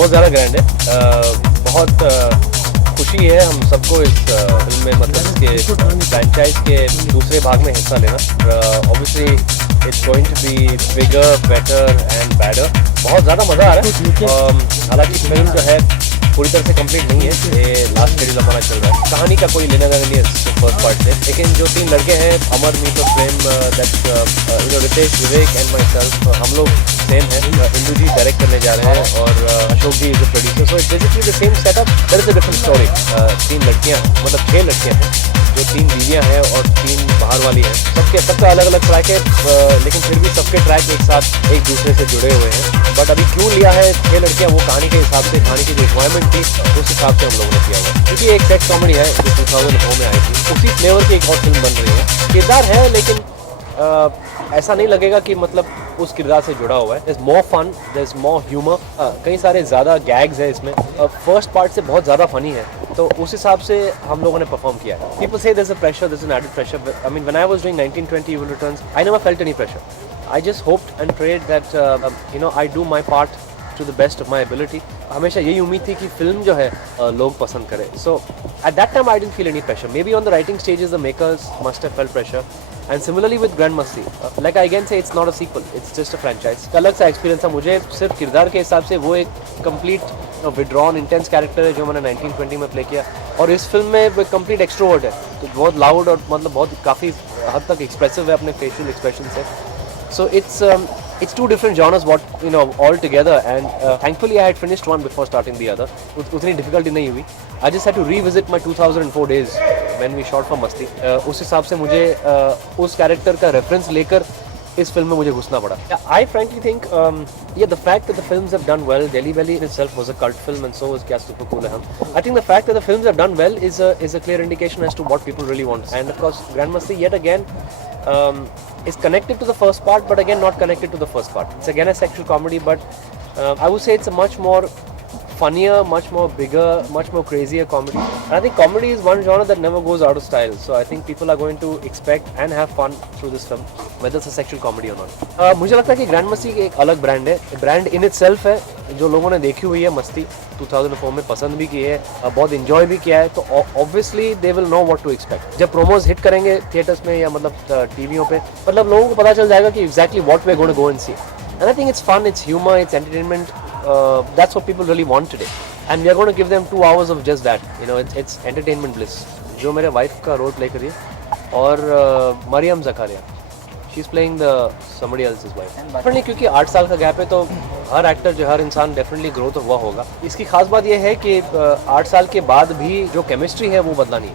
बहुत ज़्यादा ग्रैंड है। बहुत खुशी है हम सबको इस फिल्म में, मतलब इसके फ्रेंचाइज के दूसरे भाग में हिस्सा लेना। Obviously it's going to be bigger, better and badder. बहुत ज़्यादा मज़ा आ रहा है। हालांकि फिल्म जो है पूरी तरह से कंप्लीट नहीं है, ये लास्ट शेड्यूल हमारा चल रहा है। कहानी का कोई लेना देना नहीं है फर्स्ट पार्ट से, लेकिन जो 3 लड़के हैं, अमर, मीत और प्रेम, रितेश, विवेक एंड माई सेल्फ, हम लोग सेम है। इंदू जी डायरेक्ट करने जा रहे हैं और Ashok ji is the producer. So it's basically the same setup, there is a different story. 3 लड़कियां, मतलब 6 लड़कियां हैं, जो 3 बीवियां हैं और 3 बाहर वाली हैं। सबका अलग अलग ट्रैक है, लेकिन फिर भी सबके ट्रैक एक साथ एक दूसरे से जुड़े हुए हैं। बट अभी क्यों लिया है 6 लड़कियां, वो कहानी के हिसाब से, कहानी की जो रिक्वायरमेंट थी उस हिसाब से हम लोगों ने किया हुआ है। क्योंकि एक सेक्स कॉमेडी है जो 2004 में आई थी, उसी फ्लेवर की एक और फिल्म बन रही है। किरदार है, लेकिन ऐसा नहीं लगेगा कि मतलब उस किरदार से जुड़ा हुआ है। there's more fun, there's more humor, कई सारे ज़्यादा गैग्स है इसमें। फर्स्ट पार्ट से बहुत ज़्यादा फनी है, तो उस हिसाब से हम लोगों ने परफॉर्म किया है। People say there's a pressure, there's an added pressure. I mean, when I was doing 1920 Evil Returns, I never felt any pressure. I just hoped and prayed that I do my part to the best of my ability. हमेशा यही उम्मीद थी कि film जो है लोग पसंद करें। So at that time I didn't feel any pressure. Maybe on the writing stages the makers must have felt pressure. And similarly with Grand Masti, like I again say, it's not a sequel, it's just a franchise. अलग सा experience था मुझे, सिर्फ किरदार के हिसाब से वो एक कंप्लीट विड्रॉन इंटेंस कैरेक्टर है जो मैंने 1920 में प्ले किया, और इस फिल्म में वो कंप्लीट एक्सट्रोवर्ट है, तो बहुत लाउड और मतलब बहुत काफ़ी हद तक एक्सप्रेसिव है अपने फेशियल एक्सप्रेशन से। So it's 2 different genres, all together, and thankfully I had finished one before starting the other. उतनी difficulty नहीं हुई। I just had to revisit my 2004 days when we shot for Masti. उस हिसाब से मुझे उस character का रेफरेंस लेकर इस फिल्म में मुझे घुसना पड़ा। I frankly think the fact that the films have done well, Delhi Belly in itself was a cult film, and so was Kya Super Cool Hai Hum. I think the fact that the films have done well is a clear indication as to what people really want. And of course, Grand Masti yet again is connected to the first part, but again not connected to the first part. It's again a sexual comedy, but I would say it's a much more funnier, much more bigger, much more crazier comedy. And I think comedy is one genre that never goes out of style. So I think people are going to expect and have fun through this film, whether it's a sexual comedy or not. मुझे लगता है कि grand मस्ती एक अलग brand है, brand in itself है, जो लोगों ने देखी हुई है मस्ती 2004 में, पसंद भी की है, बहुत इंजॉय भी किया है, तो obviously they will know what to expect. जब प्रोमोज हिट करेंगे थिएटर्स में या मतलब टीवियों पे, मतलब लोगों को पता चल जाएगा कि exactly what we are going to go and see. And I think it's fun, it's humour, it's entertainment. That's what people really want today, and we are going to give them 2 hours of just that. It's entertainment bliss. जो मेरे wife का role play करी है, और Mariam Zakaria, she is playing the somebody else's wife. Definitely क्योंकि 8 साल का gap है, तो हर एक्टर जो हर इंसान डेफिनेटली ग्रोथ हुआ होगा। इसकी खास बात यह है कि 8 साल के बाद भी जो केमिस्ट्री है वो बदला नहीं।